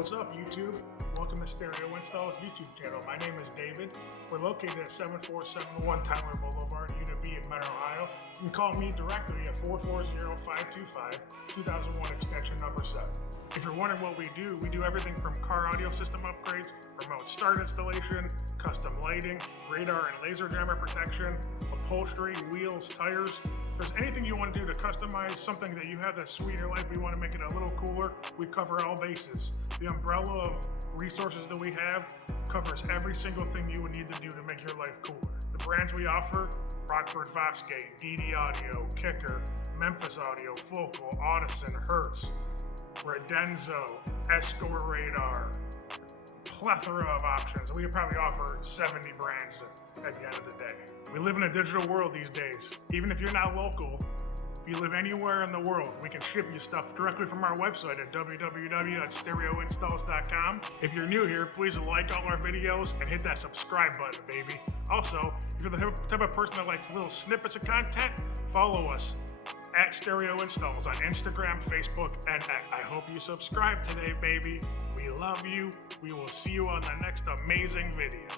What's up, YouTube? Welcome to Stereo Installs YouTube channel. My name is David. We're located at 7471 Tyler Boulevard, Unit B in Metro, Ohio. You can call me directly at 440-525-2001 extension number 7. If you're wondering what we do everything from car audio system upgrades, remote start installation, custom lighting, radar and laser jammer protection, upholstery, wheels, tires. If there's anything you want to do to customize something that you have that's sweet in your life, we want to make it a little cooler, we cover all bases. The umbrella of resources that we have covers every single thing you would need to do to make your life cooler. The brands we offer: Rockford Fosgate, DD Audio, Kicker, Memphis Audio, Focal, Audison, Hertz, Redenzo, Escort Radar, plethora of options. We could probably offer 70 brands at the end of the day. We live in a digital world these days. Even if you're not local, if you live anywhere in the world, we can ship you stuff directly from our website at www.stereoinstalls.com. If you're new here, please like all our videos and hit that subscribe button, baby. Also, if you're the type of person that likes little snippets of content, follow us at Stereo Installs on Instagram, Facebook, and X. I hope you subscribe today, baby. We love you. We will see you on the next amazing video.